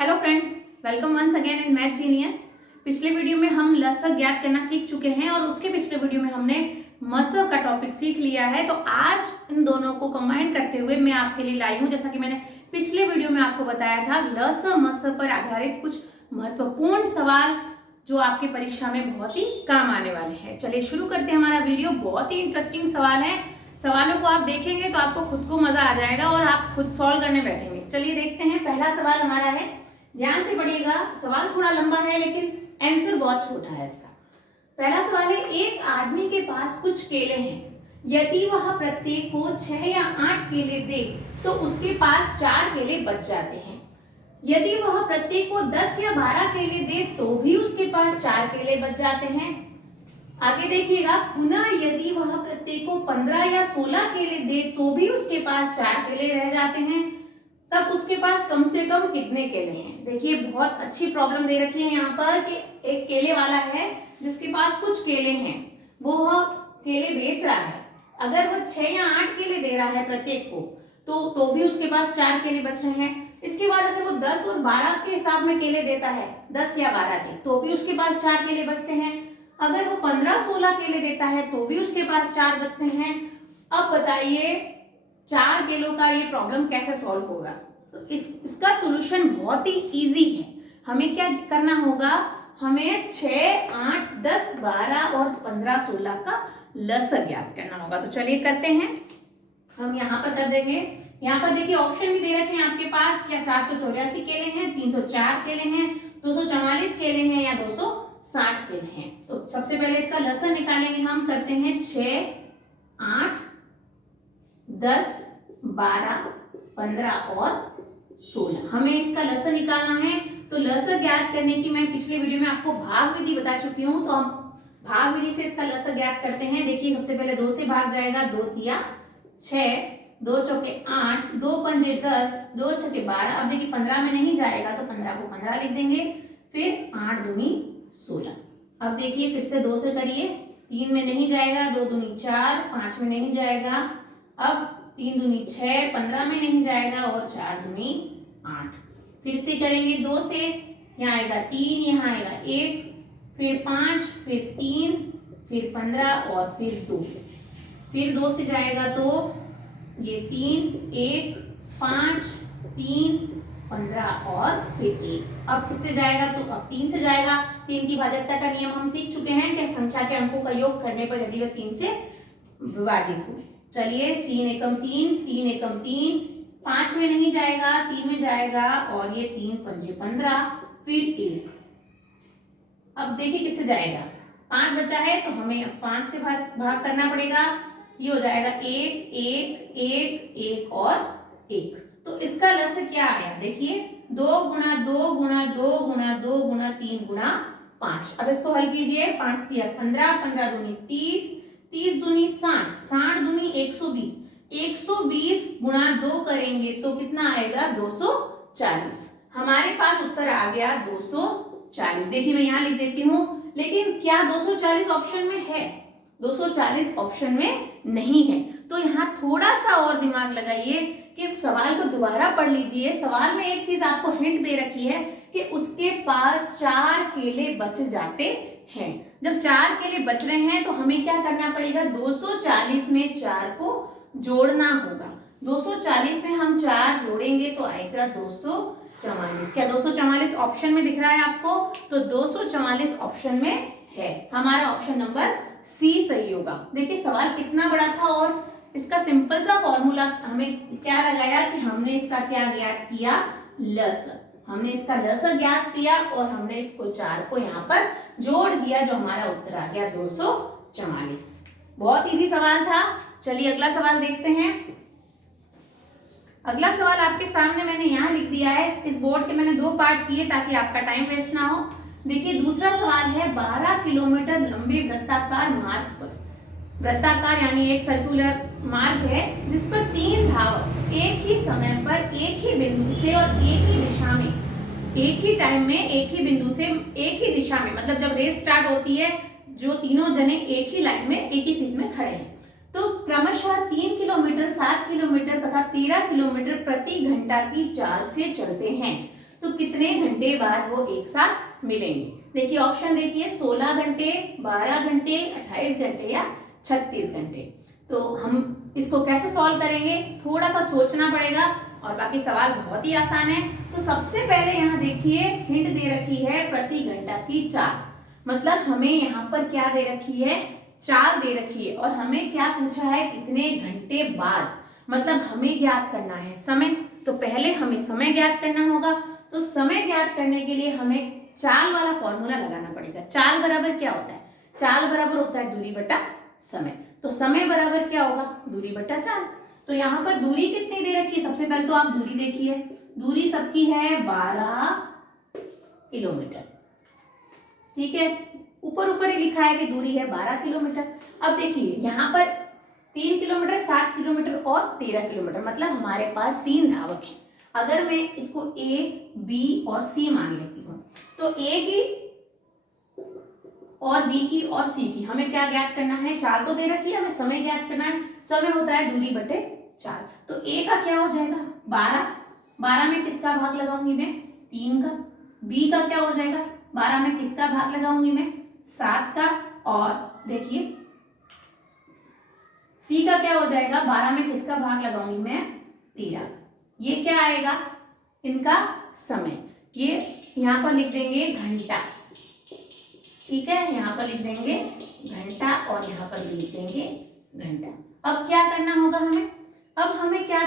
Hello friends, welcome once again in math genius. पिछले video में हम लसक ज्ञात करना सीख चुके हैं और उसके पिछले वीडियो में हमने मसक का टॉपिक सीख लिया है। तो आज इन दोनों को कंबाइन करते हुए मैं आपके लिए लाई हूं, जैसा कि मैंने पिछले वीडियो में आपको बताया था, लस मस पर आधारित कुछ महत्वपूर्ण सवाल जो आपकी परीक्षा में बहुत ही काम आने वाले हैं। चलिए शुरू करते हैं हमारा वीडियो। बहुत ही इंटरेस्टिंग सवाल है। सवालों को आप देखेंगे तो आपको खुद को मजा आ जाएगा और आप खुद सॉल्व करने बैठेंगे। चलिए देखते हैं। पहला सवाल हमारा है, ध्यान से पढ़िएगा। सवाल थोड़ा लंबा है लेकिन आंसर बहुत छोटा है इसका। पहला सवाल है, एक आदमी के पास कुछ केले हैं। यदि वह प्रत्येक को 6 या 8 केले दे तो उसके पास 4 केले बच जाते हैं। यदि वह प्रत्येक को 10 या 12 केले दे तो भी उसके पास 4 केले बच जाते हैं। आगे देखिएगा, पुनः यदि वह प्रत्येक को 15 या 16 केले दे तो भी उसके पास 4 केले रह जाते हैं। तब उसके पास कम से कम कितने केले हैं? देखिए बहुत अच्छी प्रॉब्लम दे रखी है यहाँ पर कि एक केले वाला है जिसके पास कुछ केले हैं, वो केले बेच रहा है। अगर वह 6 या 8 केले दे रहा है प्रत्येक को तो भी उसके पास 4 केले बच रहे हैं। इसके बाद अगर वो 10 और 12 के हिसाब में केले देता है, 10 या 12 के, तो भी उसके पास 4 केले बचते हैं। अगर वो 15-16 केले देता है तो भी उसके पास 4 बचते हैं। अब बताइए 4 केलों का ये प्रॉब्लम कैसे सॉल्व होगा? तो इसका सॉल्यूशन बहुत ही इजी है। हमें क्या करना होगा? हमें 6, 8, 10, 12 और 15-16 का लसक ज्ञात करना होगा। तो चलिए करते हैं। हम यहाँ पर कर देंगे। यहाँ पर देखिए ऑप्शन भी दे रखे हैं आपके पास। क्या 484 केले हैं, 304 केले हैं, 244 केले हैं या 260 केले हैं? तो सबसे पहले इसका लसन निकालेंगे हम। करते हैं 6, 8, 10, 12, 15 और 16। हमें इसका लसन निकालना है। तो लसन ज्ञात करने की मैं पिछले वीडियो में आपको भाग विधि बता चुकी हूँ। तो हम भाग विधि से इसका लसन ज्ञात करते हैं। देखिए सबसे पहले 2 से भाग जाएगा। 2 तिया 6, 2 चौके 8, 2 पंजे 10, 2 छके 12। अब देखिए 15 में नहीं जाएगा तो 15 को 15 लिख देंगे। फिर 8 दूनी 16। अब देखिए फिर से 2 से करिए। 3 में नहीं जाएगा, 2 दूनी 4, 5 में नहीं जाएगा। अब 3 दूनी 6, 15 में नहीं जाएगा और 4 दूनी 8। फिर से करेंगे 2 से। यहाँ आएगा 3, यहाँ आएगा 1, फिर 5, फिर 3, फिर 15 और फिर 2। फिर 2 से जाएगा तो ये 3, 1, 5, 3, 15 और फिर 1। अब किससे जाएगा? तो अब 3 से जाएगा। 3 की भाजकता का नियम हम सीख चुके हैं कि संख्या के अंकों का योग करने पर यदि वह 3 से विभाजित हो। चलिए 3 एकम 3, 3 एकम 3, 5 में नहीं जाएगा, 3 में जाएगा और ये 3 पंजे 15, फिर 1। अब देखिए किससे जाएगा? 5 बचा है तो हमें अब 5 से भाग करना पड़ेगा। ये हो जाएगा 1, 1, 1, 1 और 1। तो इसका लस क्या आया? देखिए 2 गुणा 2 गुणा 2 गुणा 2 गुणा 3 गुणा 5। अब इसको हल कीजिए। 5 तिया 15, 15 दूनी 30, 30 दूनी 60, 60 दूनी 120, 120 गुणा 2 करेंगे तो कितना आएगा? 240। हमारे पास उत्तर आ गया 240। देखिए मैं यहाँ लिख देती हूँ। लेकिन क्या 240 ऑप्शन में है? 240 ऑप्शन में नहीं है। तो यहाँ थोड़ा सा और दिमाग लगाइए कि सवाल को दोबारा पढ़ लीजिए। सवाल में एक चीज आपको हिंट दे रखी है कि उसके पास 4 केले बच जाते हैं। जब 4 केले बच रहे हैं तो हमें क्या करना पड़ेगा? 240 में 4 को जोड़ना होगा। 240 में हम 4 जोड़ेंगे तो आएगा 244। क्या 244 ऑप्शन में दिख रहा है आपको? तो 244 ऑप्शन में है। हमारा ऑप्शन नंबर सी सही होगा। देखिए सवाल कितना बड़ा था और इसका सिंपल सा फॉर्मूला हमें क्या लगाया कि हमने इसका क्या ज्ञात किया? लस। हमने इसका लस ज्ञात किया और हमने इसको 4 को यहाँ पर जोड़ दिया, जो हमारा उत्तर आ गया 244। बहुत इजी सवाल था। चलिए अगला सवाल देखते हैं। अगला सवाल आपके सामने मैंने यहाँ लिख दिया है। इस बोर्ड के मैंने 2 पार्ट किए ताकि आपका टाइम वेस्ट ना हो। देखिए दूसरा सवाल है, 12 किलोमीटर लंबे वृत्ताकार मार्ग पर, वृत्ताकार यानी एक सर्कुलर मार्ग है जिस पर 3 धावक एक ही समय पर एक ही बिंदु से और एक ही दिशा में, एक ही टाइम में एक ही बिंदु से एक ही दिशा में, मतलब जब रेस स्टार्ट होती है जो तीनों जने एक ही लाइन में एक ही सीट में खड़े हैं, तो क्रमशः 3 किलोमीटर, 7 किलोमीटर तथा 13 किलोमीटर प्रति घंटा की चाल से चलते हैं। तो कितने कितने घंटे बाद वो एक साथ मिलेंगे। देखिए ऑप्शन देखिए 16 घंटे, 12 घंटे, 28 घंटे या 36 घंटे। तो हम इसको कैसे सॉल्व करेंगे, थोड़ा सा सोचना पड़ेगा और बाकी सवाल बहुत ही आसान है। तो सबसे पहले यहाँ देखिए हिंट दे रखी है प्रति घंटा की चाल, मतलब हमें यहाँ पर क्या दे रखी है, चाल दे रखी है और हमें क्या पूछा है, कितने घंटे बाद, मतलब हमें ज्ञात करना है समय। तो पहले हमें समय ज्ञात करना होगा। तो समय ज्ञात करने के लिए हमें चाल वाला फॉर्मूला लगाना पड़ेगा। चाल बराबर क्या होता है, चाल बराबर होता है दूरी बटा समय। तो समय बराबर क्या होगा, दूरी बटा चाल। तो यहाँ पर दूरी कितनी दे रखी है, सबसे पहले तो आप दूरी देखिए, दूरी सबकी है 12 किलोमीटर, ठीक है, ऊपर ऊपर ही लिखा है कि दूरी है 12 किलोमीटर। अब देखिए यहाँ पर 3 किलोमीटर, 7 किलोमीटर और 13 किलोमीटर, मतलब हमारे पास 3 धावक हैं। अगर मैं इसको ए, बी और सी मान लेती हूँ, तो ए की और बी की और सी की हमें क्या ज्ञात करना है, चाल तो दे रखी है, हमें समय ज्ञात करना है। समय होता है दूरी बटे चाल। तो ए का क्या हो जाएगा 12, 12 में किसका भाग लगाऊंगी मैं, 3 का। बी का क्या हो जाएगा, 12 में किसका भाग लगाऊंगी मैं, 7 का। और देखिए सी का क्या हो जाएगा, 12 में किसका भाग लगाऊंगी मैं, 13। ये क्या आएगा, इनका समय। ये यहाँ पर लिख देंगे घंटा, ठीक है, यहाँ पर लिख देंगे घंटा और यहाँ पर भी लिख देंगे घंटा। अब क्या करना होगा हमें, अब हमें क्या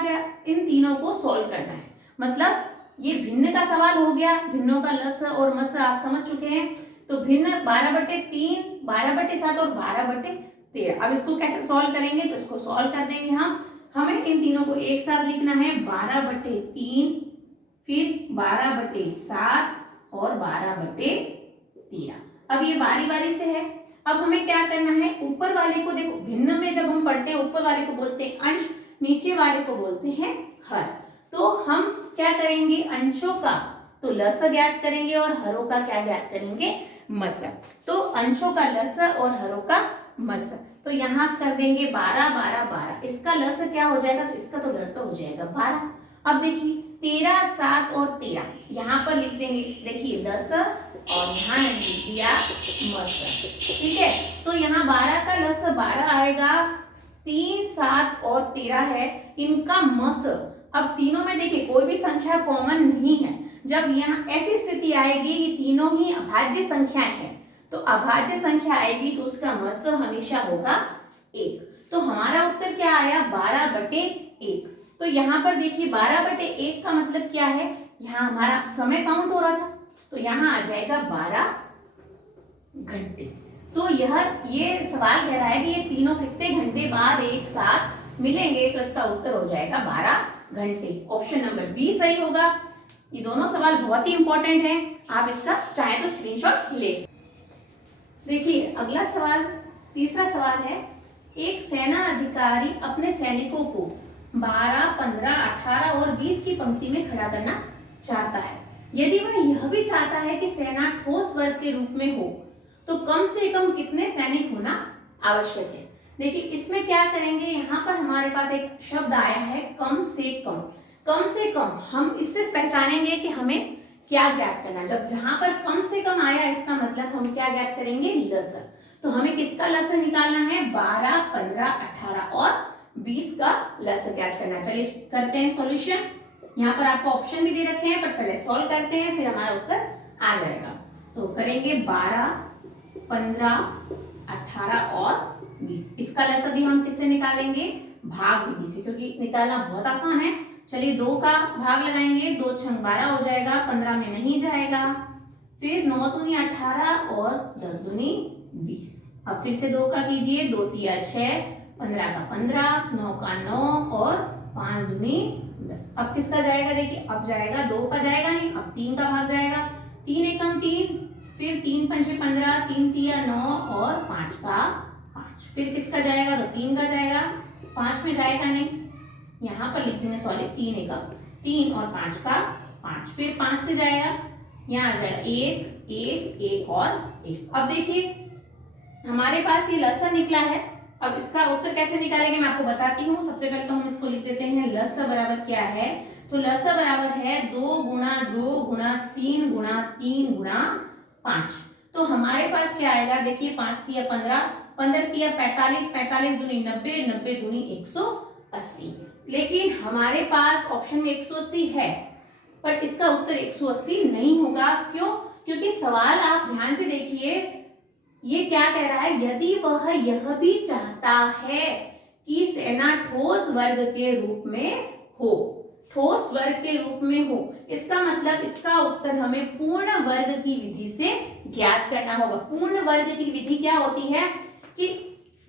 इन तीनों को सॉल्व करना है। मतलब ये भिन्न का सवाल हो गया, भिन्नों का लस और मस आप समझ चुके हैं। तो भिन्न 12/3, 12/7 और 12/13। अब इसको कैसे सॉल्व करेंगे, तो इसको सॉल्व कर देंगे हम। हमें इन तीनों को एक साथ लिखना है, 12/3, फिर 12/7 और 12/13। अब ये बारी बारी से है। अब हमें क्या करना है, ऊपर वाले को देखो, भिन्न में जब हम पढ़ते हैं ऊपर वाले को बोलते हैं अंश, नीचे वाले को बोलते हैं हर। तो हम क्या करेंगे, अंशों का तो लस ज्ञात करेंगे और हरों का क्या ज्ञात करेंगे, मस। तो अंशों का लस और हरों का मस। तो यहाँ कर देंगे 12, 12, 12। इसका लस क्या हो जाएगा, तो इसका तो लस हो जाएगा 12। अब देखिए 13, 7 और 13 यहाँ पर लिख देंगे, देखिए लस और यहाँ लिख दिया मस, ठीक है। तो यहाँ 12 का लस 12 आएगा, 3, 7 और 13 है इनका मस। अब तीनों में देखिए कोई भी संख्या कॉमन नहीं है। जब यहाँ ऐसी स्थिति आएगी कि तीनों ही अभाज्य संख्याएं हैं, तो अभाज्य संख्या आएगी तो उसका मस हमेशा होगा 1। तो हमारा उत्तर क्या आया, 12/1। तो यहाँ पर देखिए 12/1 का मतलब क्या है, यहाँ हमारा समय काउंट हो रहा था, तो यहाँ आ जाएगा 12 घंटे। तो ये सवाल कह रहा है कि ये तीनों कितने घंटे बाद एक साथ मिलेंगे, तो इसका उत्तर हो जाएगा 12 घंटे। ऑप्शन नंबर बी सही होगा। ये दोनों सवाल बहुत ही इंपॉर्टेंट हैं, आप इसका चाहे तो स्क्रीनशॉट ले सकते। देखिए अगला सवाल, तीसरा सवाल है, एक सेना अधिकारी अपने सैनिकों को 12, 15, 18 और 20 की पंक्ति में खड़ा करना चाहता है। यदि वह यह भी चाहता है कि सेना ठोस वर्ग के रूप में हो, तो कम से कम कितने सैनिक होना आवश्यक है। देखिए इसमें क्या करेंगे, यहाँ पर हमारे पास एक शब्द आया है कम से कम। कम से कम हम इससे पहचानेंगे कि हमें क्या ज्ञात करना। जब जहां पर कम से कम आया, इसका मतलब हम क्या ज्ञात करेंगे, लस। तो हमें किसका लस निकालना है, 12, 15, 18 और 20 का लस ज्ञात करना। चलिए करते हैं सॉल्यूशन। यहाँ पर आपको ऑप्शन भी दे रखे हैं, पर पहले सॉल्व करते हैं, फिर हमारा उत्तर आ जाएगा। तो करेंगे 12, 15, 18 और 20। इसका लस भी हम किससे निकालेंगे, भाग विधि से, क्योंकि निकालना बहुत आसान है। चलिए 2 का भाग लगाएंगे, 2 छंग 12 हो जाएगा, 15 में नहीं जाएगा। फिर 9 दूनी 18 और 10 दूनी 20। अब फिर से 2 का कीजिए, 2 तिया 6, 15 का 15, 9 का 9 और 5 दूनी 10। अब किसका जाएगा, देखिए अब जाएगा 2 का जाएगा नहीं, अब 3 का भाग जाएगा। 3 एकम 3, फिर 3 पंचे 15, 3 तिया 9 और 5 का 5। फिर किसका जाएगा, तो 3 का जाएगा, 5 में जाएगा नहीं, यहाँ पर लिख देंगे, सॉरी 3 एकम 3 और 5 का 5। फिर 5 से जाएगा, यहाँ आ जाएगा 1, 1, 1 और 1। अब देखिए हमारे पास ये लस निकला है। अब इसका उत्तर कैसे निकालेंगे मैं आपको बताती हूँ। सबसे पहले तो हम इसको लिख देते हैं, लस बराबर क्या है, तो लसा बराबर है 2 गुणा 2 गुणा 3 गुणा 3 गुणा 5। तो हमारे पास क्या आएगा, देखिए 5 तिया 15, 15 तिया 45, 45 दूनी 90, 90 दूनी 180। लेकिन हमारे पास ऑप्शन में 180 है, पर इसका उत्तर 180 नहीं होगा। क्यों? क्योंकि सवाल आप ध्यान से देखिए, ये क्या कह रहा है, यदि वह यह भी चाहता है कि सेना ठोस वर्ग के रूप में हो, ठोस वर्ग के रूप में हो, इसका मतलब इसका उत्तर हमें पूर्ण वर्ग की विधि से ज्ञात करना होगा। पूर्ण वर्ग की विधि क्या होती है कि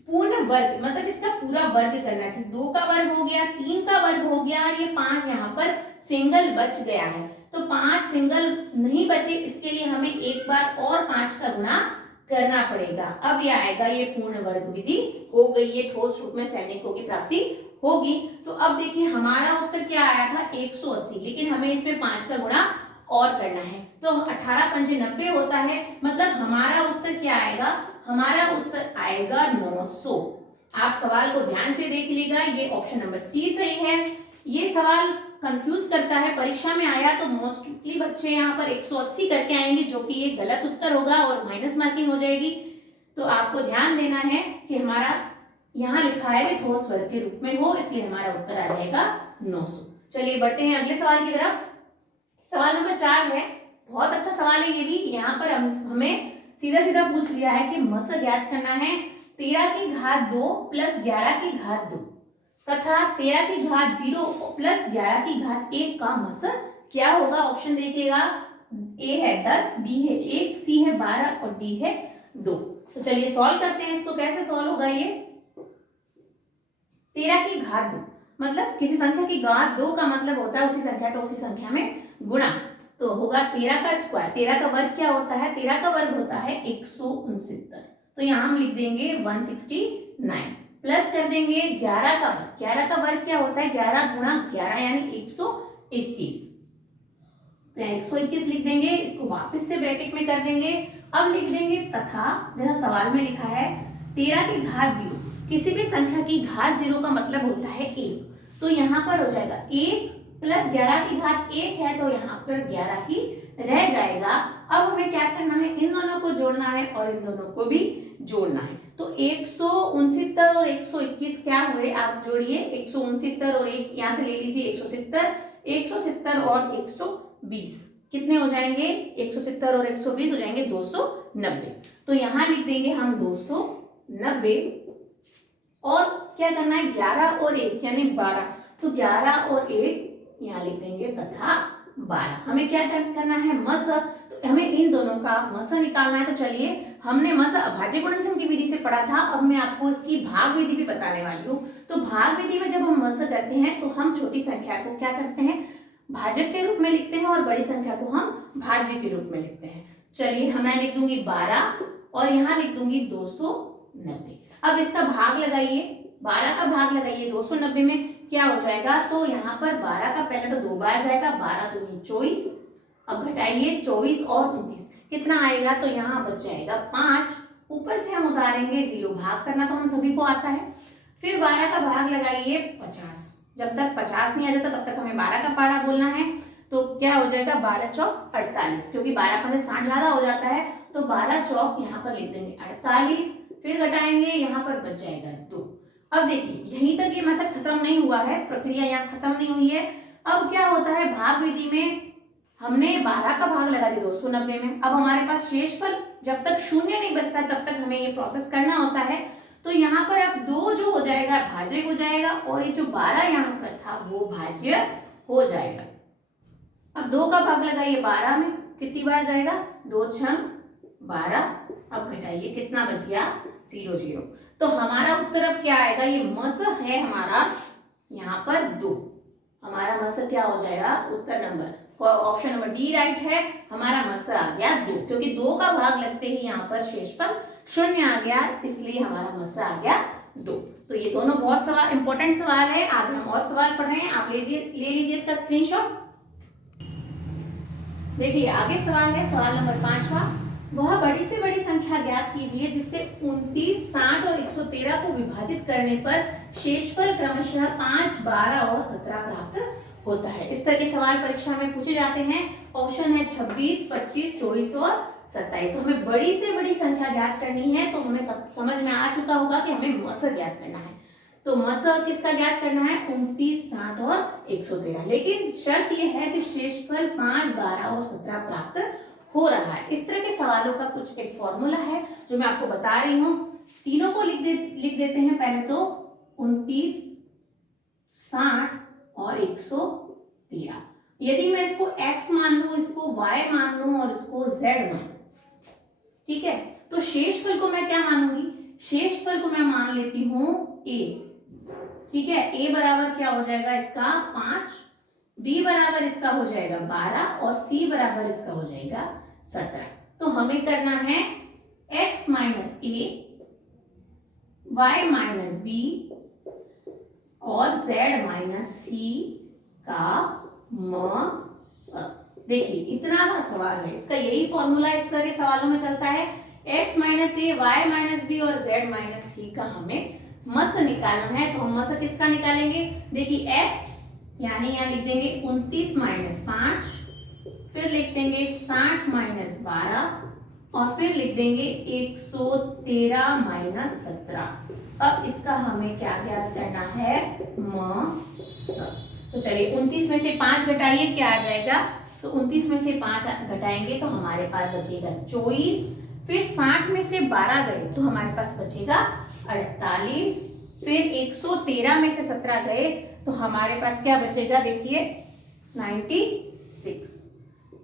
पूर्ण वर्ग मतलब इसका पूरा वर्ग करना है। 2 का वर्ग हो गया, 3 का वर्ग हो गया, और ये 5 यहाँ पर सिंगल बच गया है। तो 5 सिंगल नहीं बचे, इसके लिए हमें एक बार और 5 का गुणा करना पड़ेगा। अब ये आएगा, ये पूर्ण वर्ग विधि हो गई, ये ठोस रूप में सैनिकों की प्राप्ति होगी। तो अब देखिए हमारा उत्तर क्या आया था 180, लेकिन हमें इसमें 5 का गुणा और करना है। तो 18 पंजे 90 होता है, मतलब हमारा उत्तर क्या आएगा, हमारा उत्तर आएगा 900। आप सवाल को ध्यान से देख लीजिएगा, ये ऑप्शन नंबर सी सही है। ये सवाल कंफ्यूज करता है, परीक्षा में आया तो मोस्टली बच्चे यहाँ पर 180 करके आएंगे, जो कि ये गलत उत्तर होगा और माइनस मार्किंग हो जाएगी। तो आपको ध्यान देना है कि हमारा यहाँ लिखा है कि ठोस वर्ग के रूप में हो, इसलिए हमारा उत्तर आ जाएगा 900। चलिए बढ़ते हैं अगले सवाल की तरफ। सवाल नंबर 4 है, बहुत अच्छा सवाल है ये भी। यहाँ पर हमें सीधा सीधा पूछ लिया है कि मस ज्ञात करना है 13 की घात 2 प्लस 11 की घात 2 तथा 13 की घात 0 प्लस 11 की घात 1 का मस क्या होगा। ऑप्शन देखिएगा, ए है 10, बी है 1, सी है 12 और डी है 2। तो चलिए सॉल्व करते हैं इसको। कैसे सॉल्व होगा ये, 13 की घात 2 मतलब किसी संख्या की घात 2 का मतलब होता है उसी संख्या का उसी संख्या में गुणा। तो होगा 13 का स्क्वायर। 13 का वर्ग क्या होता है, 13 का वर्ग होता है 169। तो यहाँ हम लिख देंगे 169 प्लस कर देंगे 11 का वर्ग। 11 का वर्ग क्या होता है, 11 गुणा 11 यानी 121। तो 121 लिख देंगे, इसको वापस से ब्रैकेट में कर देंगे। अब लिख देंगे तथा, जहाँ सवाल में लिखा है 13 की घात 0, किसी भी संख्या की घात 0 का मतलब होता है 1। तो यहाँ पर हो जाएगा 1 प्लस 11 की घात 1 है, तो यहाँ पर 11 ही रह जाएगा। अब हमें क्या करना है, इन दोनों को जोड़ना है और इन दोनों को भी जोड़ना है। तो 169 और 121 क्या हुए, आप जोड़िए। 169 और 1 यहाँ से ले लीजिए 170, 170 और 120 कितने हो जाएंगे, 170 और 120 हो जाएंगे 290। तो यहाँ लिख देंगे हम 290 और क्या करना है 11 और 1 यानी 12। तो 11 और 1 यहाँ लिख देंगे तथा 12। हमें क्या करना है, मस। तो हमें इन दोनों का मस निकालना है। तो चलिए, हमने मस अभाज्य गुणनखंड की विधि से पढ़ा था, अब मैं आपको इसकी भाग विधि भी बताने वाली हूँ। तो भाग विधि में जब हम मस करते हैं तो हम छोटी संख्या को क्या करते हैं, भाजक के रूप में लिखते हैं और बड़ी संख्या को हम भाज्य के रूप में लिखते हैं। चलिए, मैं लिख दूंगी 12 और यहाँ लिख दूंगी 290। अब इसका भाग लगाइए, 12 का भाग लगाइए 290 में, क्या हो जाएगा। तो यहाँ पर 12 का पहले तो 2 बार जाएगा, 12 दूनी 24। अब घटाइए 24 और 29 कितना आएगा, तो यहाँ बच जाएगा 5। ऊपर से हम उतारेंगे 0, भाग करना तो हम सभी को आता है। फिर 12 का भाग लगाइए 50। जब तक 50 नहीं आ जाता तब तक हमें 12 का पाड़ा बोलना है। तो क्या हो जाएगा, 12 चौक 48, क्योंकि 12 पर 60 ज्यादा हो जाता है। तो 12 चौक यहाँ पर लिख देंगे 48, फिर घटाएंगे, यहाँ पर बच जाएगा 2। अब देखिए, यहीं तक ये मेथड खत्म नहीं हुआ है, प्रक्रिया यहाँ खत्म नहीं हुई है। अब क्या होता है, भाग विधि में हमने 12 का भाग लगा दिया 290 में। अब हमारे पास शेषफल जब तक 0 नहीं बचता तब तक हमें ये प्रोसेस करना होता है। तो यहाँ पर अब 2 जो हो जाएगा भाज्य हो जाएगा और ये जो 12 यहाँ पर था वो भाज्य हो जाएगा। अब 2 का भाग लगाइए 12 में, कितनी बार जाएगा, 2 छंग 12। अब घटाइए, कितना बच गया, 0 0। तो हमारा उत्तर अब क्या आएगा, ये मस है हमारा यहाँ पर 2। हमारा मस क्या हो जाएगा, उत्तर number option number D right है। हमारा मस आ गया 2, क्योंकि 2 का भाग लगते ही यहाँ पर शेषफल 0 आ गया, इसलिए हमारा मस आ गया 2। तो ये दोनों बहुत सवाल इंपॉर्टेंट सवाल है। आगे हम और सवाल पढ़ रहे हैं, आप ले लीजिए इसका स्क्रीनशॉट। देखिए आगे सवाल है, सवाल नंबर 5वां। वह बड़ी से बड़ी संख्या ज्ञात कीजिए जिससे 29, 60 और 113 को विभाजित करने पर शेषफल क्रमशः 5, 12 और 17 प्राप्त होता है। इस तरह के सवाल परीक्षा में पूछे जाते हैं। ऑप्शन है 26, 25, 24 और 27। तो हमें बड़ी से बड़ी संख्या ज्ञात करनी है, तो हमें सब समझ में आ चुका होगा कि हमें मस ज्ञात करना है। तो मस किसका ज्ञात करना है? 29, 60 और 113। लेकिन शर्त यह है कि शेषफल 5, 12 और 17 प्राप्त हो रहा है। इस तरह के सवालों का कुछ एक फॉर्मूला है जो मैं आपको बता रही हूँ। तीनों को लिख देते हैं पहले तो। 29, 60 और 113। यदि मैं इसको x मान लूं, इसको y मान लूं और इसको z मान लूं, ठीक है, तो शेषफल को मैं क्या मानूंगी? शेषफल को मैं मान लेती हूं a। ठीक है, a बराबर क्या हो जाएगा इसका? 5, b बराबर इसका हो जाएगा 12 और c बराबर इसका हो जाएगा 17। तो हमें करना है x minus a, y minus b और z माइनस c का मस। देखिए इतना सा सवाल है, इसका यही फॉर्मूला इस तरह के सवालों में चलता है। x माइनस ए, वाई माइनस बी और z माइनस सी का हमें मस निकालना है। तो हम मस किसका निकालेंगे? देखिए x यानी यहाँ लिख देंगे 29 माइनस 5, फिर लिख देंगे 60 माइनस 12 और फिर लिख देंगे 113 माइनस 17। अब इसका हमें क्या ज्ञात करना है? मस। तो चलिए 29 में से 5 घटाइए, क्या आ जाएगा? तो 29 में से 5 घटाएंगे तो हमारे पास बचेगा 24, फिर 60 में से 12 गए तो हमारे पास बचेगा 48, फिर 113 में से 17 गए तो हमारे पास क्या बचेगा? देखिए 96।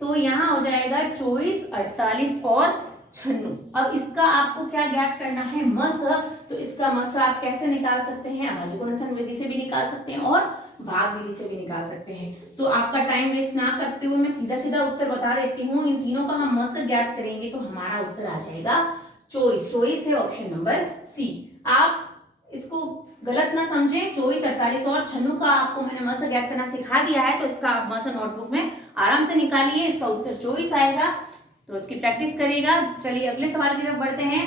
तो यहाँ हो जाएगा 24, 48 और 96। अब इसका आपको क्या ज्ञात करना है? मस। तो इसका मस आप कैसे निकाल सकते हैं? अभाज्य गुणनखंड विधि से भी निकाल सकते हैं और भाग विधि से भी निकाल सकते हैं। तो आपका टाइम वेस्ट ना करते हुए मैं सीधा सीधा उत्तर बता देती हूँ। इन तीनों का हम मस ज्ञात करेंगे तो हमारा उत्तर आ जाएगा 24। 24 है ऑप्शन नंबर सी। आप इसको गलत ना समझें। 24, 48 और 96 का आपको मैंने मस ज्ञात करना सिखा दिया है, तो इसका आप मस नोटबुक में आराम से निकालिए। इसका उत्तर 24 आएगा, तो इसकी प्रैक्टिस करिएगा। चलिए अगले सवाल की तरफ बढ़ते हैं।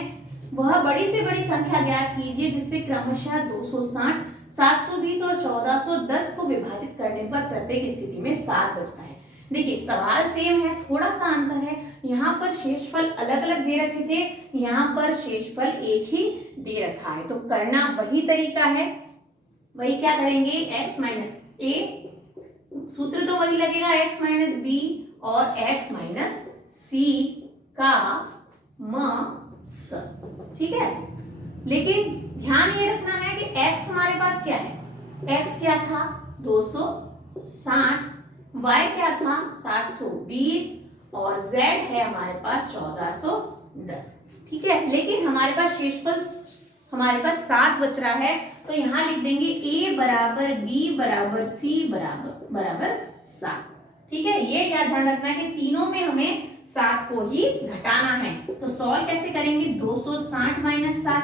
वह बड़ी से बड़ी संख्या ज्ञात कीजिए जिससे क्रमशः 260, 720 और 1410 को विभाजित करने पर प्रत्येक स्थिति में 7 बचता है। देखिए सवाल सेम है, थोड़ा सा अंतर है। यहाँ पर शेषफल अलग अलग दे रखे थे, यहाँ पर शेषफल एक ही दे रखा है। तो करना वही तरीका है, वही क्या करेंगे? x माइनस ए, सूत्र तो वही लगेगा x माइनस बी और x माइनस सी का मस। ठीक है, लेकिन ध्यान ये रखना है कि x हमारे पास क्या है? x क्या था? 260, y क्या था? 720 और z है हमारे पास 1410। ठीक है, लेकिन हमारे पास शेषफल हमारे पास 7 बच रहा है, तो यहाँ लिख देंगे a बराबर b बराबर c बराबर 7। ठीक है, ये क्या ध्यान रखना है कि तीनों में हमें 7 को ही घटाना है। तो सॉल्व कैसे करेंगे? 260 माइनस 7,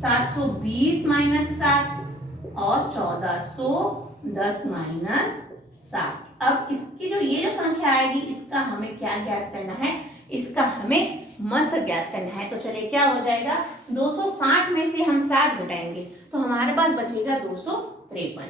720 माइनस 7 और 1410 माइनस 7। अब इसकी ये जो संख्या आएगी इसका हमें क्या ज्ञात करना है? इसका हमें मस ज्ञात करना है। तो चलिए क्या हो जाएगा? 260 में से हम 7 घटाएंगे तो हमारे पास बचेगा 253।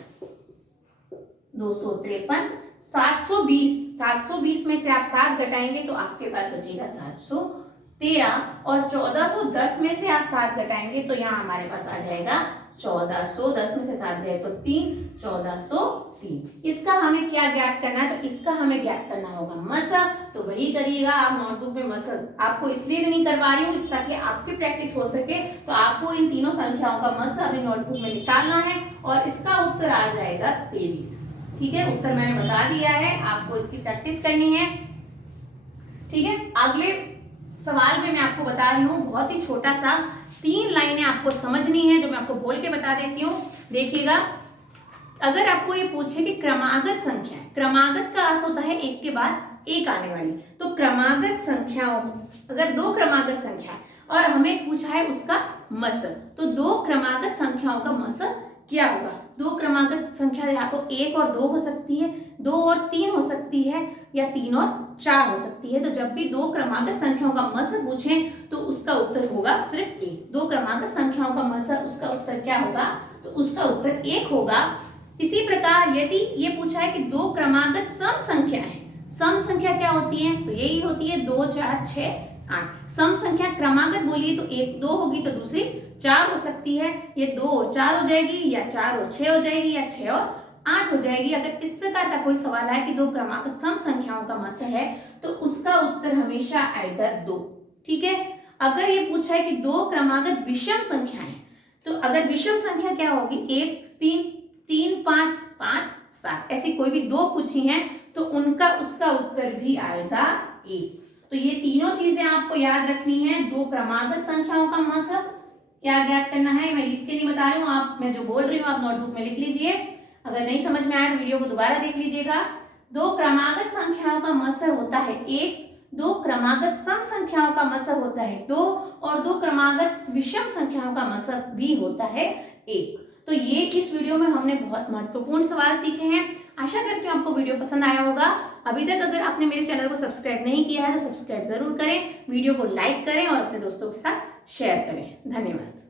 720 में से आप 7 घटाएंगे तो आपके पास बचेगा 713 और 1410 में से आप 7 घटाएंगे तो यहाँ हमारे पास आ जाएगा 1410 में से 7 गए तो 3, 1403। इसका हमें क्या ज्ञात करना है? तो इसका हमें ज्ञात करना होगा मस। तो वही करिएगा आप नोटबुक में। मस आपको इसलिए नहीं करवा रही हूँ ताकि आपकी प्रैक्टिस हो सके। तो आपको इन तीनों संख्याओं का मस अभी नोटबुक में निकालना है और इसका उत्तर आ जाएगा 23। ठीक है, उत्तर मैंने बता दिया है, आपको इसकी प्रैक्टिस करनी है। ठीक है, अगले सवाल में मैं आपको बता रही हूँ बहुत ही छोटा सा, 3 लाइनें आपको समझनी है जो मैं आपको बोल के बता देती हूँ। देखिएगा, अगर आपको ये पूछे कि क्रमागत संख्या, क्रमागत का अर्थ होता है एक के बाद एक आने वाली। तो क्रमागत संख्याओं, अगर 2 क्रमागत संख्या और हमें पूछा है उसका मस, तो 2 क्रमागत संख्याओं का मस क्या होगा? 2 क्रमागत संख्या या तो 1 और 2 हो सकती है, 2 और 3 हो सकती है, या 3 और 4 हो सकती है। तो जब भी 2 क्रमागत संख्याओं का मस पूछें तो उसका उत्तर होगा सिर्फ 1। 2 क्रमागत संख्याओं का मस, उसका उत्तर क्या होगा? तो उसका उत्तर 1 होगा। इसी प्रकार यदि ये पूछा है कि दो क्रमागत सम संख्या है, सम संख्या क्या होती है, तो यही होती है 2 4 6 8। सम संख्या क्रमागत बोलिए तो एक 2 होगी तो दूसरी 4 हो सकती है, ये 2 और 4 हो जाएगी या 4 और 6 हो जाएगी या 6 और 8 हो जाएगी। अगर इस प्रकार का कोई सवाल है कि दो क्रमागत सम संख्याओं का मस है तो उसका उत्तर हमेशा आएगा 2। ठीक है। अगर ये पूछा है कि दो क्रमागत विषम संख्याएं, तो अगर विषम संख्या क्या होगी, 1 3 3 5 5 7, ऐसी कोई भी दो पूछी हैं तो उनका उसका उत्तर भी आएगा 1। तो ये तीनों चीजें आपको याद रखनी है। दो क्रमागत संख्याओं का मस क्या ज्ञात करना है, मैं लिख के नहीं बता रही हूँ, आप मैं जो बोल रही हूँ आप नोटबुक में लिख लीजिए। अगर नहीं समझ में आया तो वीडियो को दोबारा देख लीजिएगा। दो क्रमागत संख्याओं का मस होता है 1, दो क्रमागत सम संख्याओं का मस होता है 2 और दो क्रमागत विषम संख्याओं का मस भी होता है 1। तो ये इस वीडियो में हमने बहुत महत्वपूर्ण सवाल सीखे हैं। आशा करती हूँ आपको वीडियो पसंद आया होगा। अभी तक अगर आपने मेरे चैनल को सब्सक्राइब नहीं किया है तो सब्सक्राइब जरूर करें, वीडियो को लाइक करें और अपने दोस्तों के साथ शेयर करें। धन्यवाद।